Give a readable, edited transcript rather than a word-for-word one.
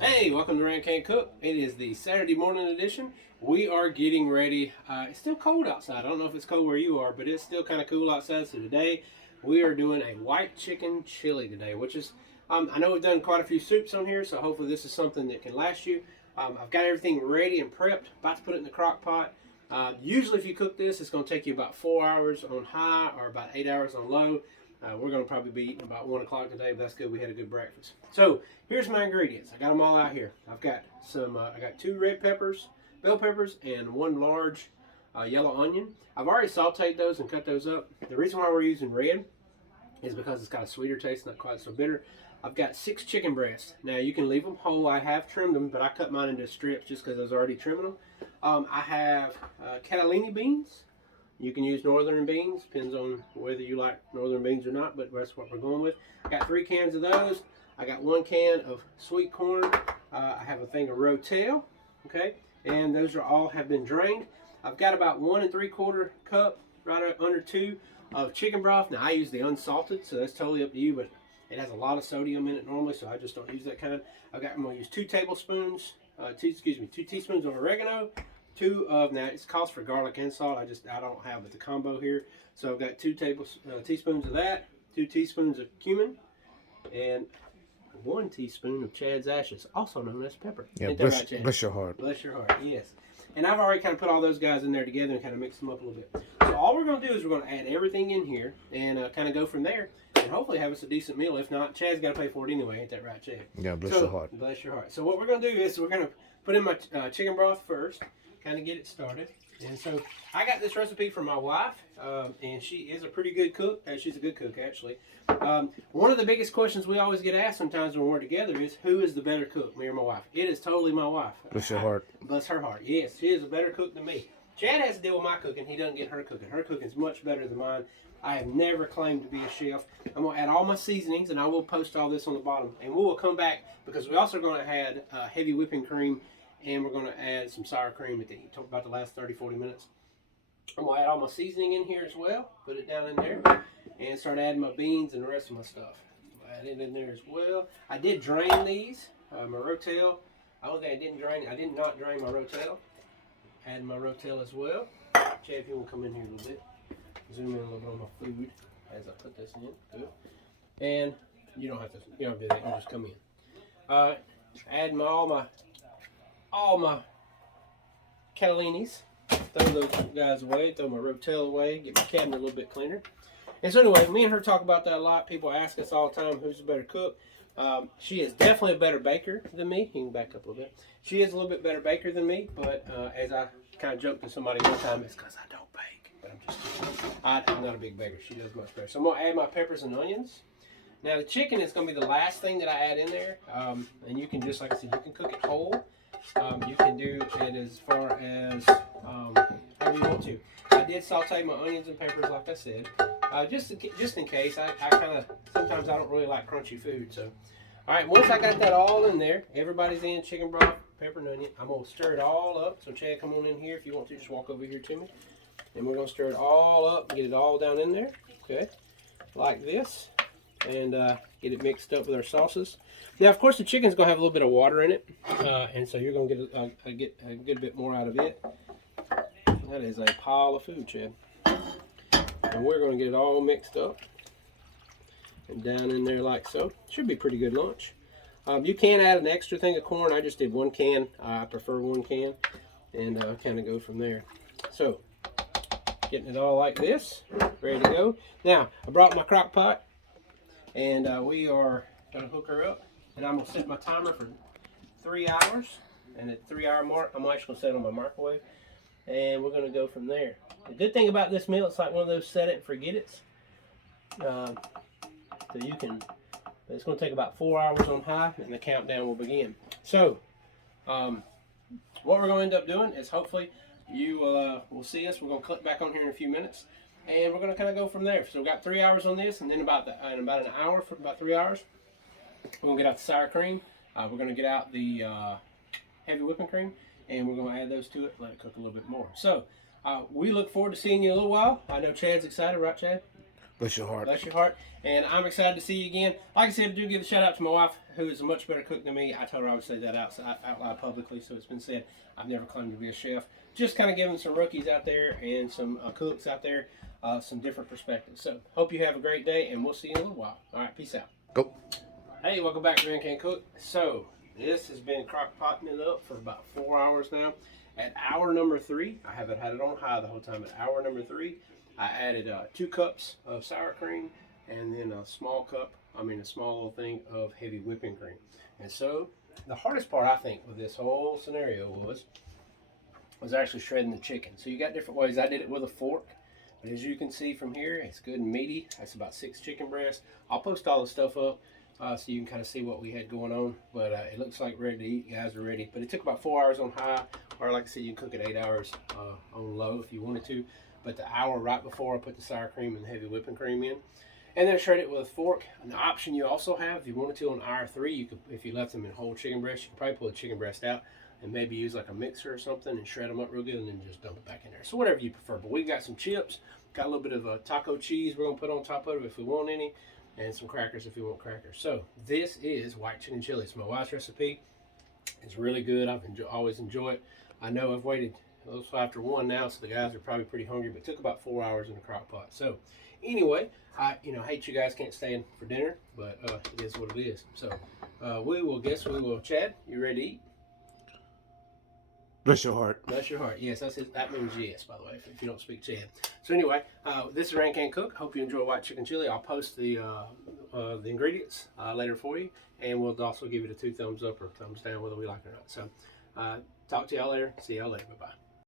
Hey, welcome to Rancancook. It is the Saturday morning edition. We are getting ready. It's still cold outside. I don't know if it's cold where you are, but it's still kind of cool outside. So today we are doing a white chicken chili today, which is, I know we've done quite a few soups on here, so hopefully this is something that can last you. I've got everything ready and prepped, about to put it in the crock pot. Usually if you cook this, it's going to take you about 4 hours on high or about 8 hours on low. We're going to probably be eating about 1 o'clock today, but that's good. We had a good breakfast. So here's my ingredients. I got them all out here. I've got some. I got 2 red peppers, bell peppers, and 1 large yellow onion. I've already sautéed those and cut those up. The reason why we're using red is because it's got a sweeter taste, not quite so bitter. I've got 6 chicken breasts. Now you can leave them whole. I have trimmed them, but I cut mine into strips just because I was already trimming them. I have Catalina beans. You can use northern beans, depends on whether you like northern beans or not, but that's what we're going with. I got 3 cans of those. I got 1 can of sweet corn. I have a thing of rotel, okay? And those are all have been drained. I've got about 1 3/4 cup, right under 2, of chicken broth. Now I use the unsalted, so that's totally up to you, but it has a lot of sodium in it normally, so I just don't use that kind. I'm gonna use 2 tablespoons, 2 teaspoons of oregano. 2 of, now it's calls for garlic and salt. I don't have it, the combo here. So I've got 2 teaspoons of that, 2 teaspoons of cumin, and 1 teaspoon of Chad's ashes, also known as pepper. Yeah, bless your heart. Bless your heart, yes. And I've already kind of put all those guys in there together and kind of mix them up a little bit. So all we're going to do is we're going to add everything in here and kind of go from there and hopefully have us a decent meal. If not, Chad's got to pay for it anyway. Ain't that right, Chad? Yeah, bless your heart. Bless your heart. So what we're going to do is we're going to put in my chicken broth first, kind of get it started. And so I got this recipe from my wife, and she is a pretty good cook. She's a good cook, actually. One of the biggest questions we always get asked sometimes when we're together is, who is the better cook, me or my wife? It is totally my wife. Bless your heart. Bless her heart. Yes, she is a better cook than me. Chad has to deal with my cooking. He doesn't get her cooking. Her cooking is much better than mine. I have never claimed to be a chef. I'm going to add all my seasonings, and I will post all this on the bottom. And we will come back, because we're also going to add heavy whipping cream, and we're going to add some sour cream at the talk about the last 30-40 minutes. I'm going to add all my seasoning in here as well. Put it down in there. And start adding my beans and the rest of my stuff. Add it in there as well. I did drain these. My rotel. I don't think I did not drain my rotel. Add my rotel as well. Chad, if you want to come in here a little bit. Zoom in a little bit on my food as I put this in. Good. And you don't have to do that. You just come in. Add all my Catalinas. Throw those guys away. Throw my rotel away. Get my cabinet a little bit cleaner. And so anyway, me and her talk about that a lot. People ask us all the time, who's the better cook? She is definitely a better baker than me. You can back up a little bit. She is a little bit better baker than me, but as I kind of joked to somebody one time, it's because I don't bake. But I'm just kidding. I'm not a big baker. She does much better. So I'm going to add my peppers and onions. Now the chicken is going to be the last thing that I add in there. And you can just, like I said, you can cook it whole. You can do it as far as however you want to. I did saute my onions and peppers, like I said, just in case. I kind of, sometimes I don't really like crunchy food. So, all right, once I got that all in there, everybody's in chicken broth, pepper and onion. I'm gonna stir it all up. So Chad, come on in here if you want to. Just walk over here to me, and we're gonna stir it all up and get it all down in there. Okay, like this, and get it mixed up with our sauces. Now, of course, the chicken's gonna have a little bit of water in it, and so you're gonna get a good bit more out of it. That is a pile of food, Chad. And we're gonna get it all mixed up and down in there like so. Should be a pretty good lunch. You can add an extra thing of corn. I just did 1 can. I prefer 1 can, and kind of go from there. So, getting it all like this, ready to go. Now, I brought my crock pot, and we are gonna hook her up. And I'm going to set my timer for 3 hours. And at the 3-hour mark, I'm actually going to set it on my microwave. And we're going to go from there. The good thing about this meal, it's like one of those set it and forget it. So you can, it's going to take about 4 hours on high, and the countdown will begin. So, what we're going to end up doing is hopefully you will see us. We're going to click back on here in a few minutes. And we're going to kind of go from there. So we've got 3 hours on this, and then in about an hour, for about 3 hours, we're going to get out the sour cream. We're going to get out the heavy whipping cream, and we're going to add those to it and let it cook a little bit more. So we look forward to seeing you in a little while. I know Chad's excited, right, Chad? Bless your heart. Bless your heart. And I'm excited to see you again. Like I said, I do give a shout out to my wife, who is a much better cook than me. I told her I would say that out loud publicly, so it's been said. I've never claimed to be a chef. Just kind of giving some rookies out there and some cooks out there some different perspectives. So hope you have a great day, and we'll see you in a little while. All right, peace out. Go. Hey, welcome back to Rancancook. So this has been crock-potting it up for about 4 hours now. At hour number 3, I haven't had it on high the whole time. At hour number 3, I added 2 cups of sour cream and then a small little thing of heavy whipping cream. And so the hardest part, I think, with this whole scenario was actually shredding the chicken. So you got different ways. I did it with a fork. But as you can see from here, it's good and meaty. That's about 6 chicken breasts. I'll post all the stuff up so you can kind of see what we had going on. But it looks like ready to eat. You guys are ready. But it took about 4 hours on high. Or like I said, you can cook it 8 hours on low if you wanted to. But the hour right before I put the sour cream and the heavy whipping cream in. And then shred it with a fork. An option you also have, if you wanted to on hour 3, you could, if you left them in whole chicken breast, you could probably pull the chicken breast out and maybe use like a mixer or something and shred them up real good and then just dump it back in there. So whatever you prefer. But we got some chips, got a little bit of taco cheese we're going to put on top of it if we want any, and some crackers if we want crackers. So this is white chicken chili. It's my wife's recipe. It's really good. I've always enjoyed it. I know I've waited after 1 now, so the guys are probably pretty hungry, but it took about 4 hours in the crock pot. So anyway, I hate you guys can't stay in for dinner, but it is what it is. So Chad, you ready to eat? Bless your heart. Bless your heart. Yes, that means yes, by the way, if you don't speak Chad. So anyway, this is Rancancook. Hope you enjoy white chicken chili. I'll post the ingredients later for you, and we'll also give it a 2 thumbs up or thumbs down whether we like it or not. So talk to y'all later. See y'all later. Bye-bye.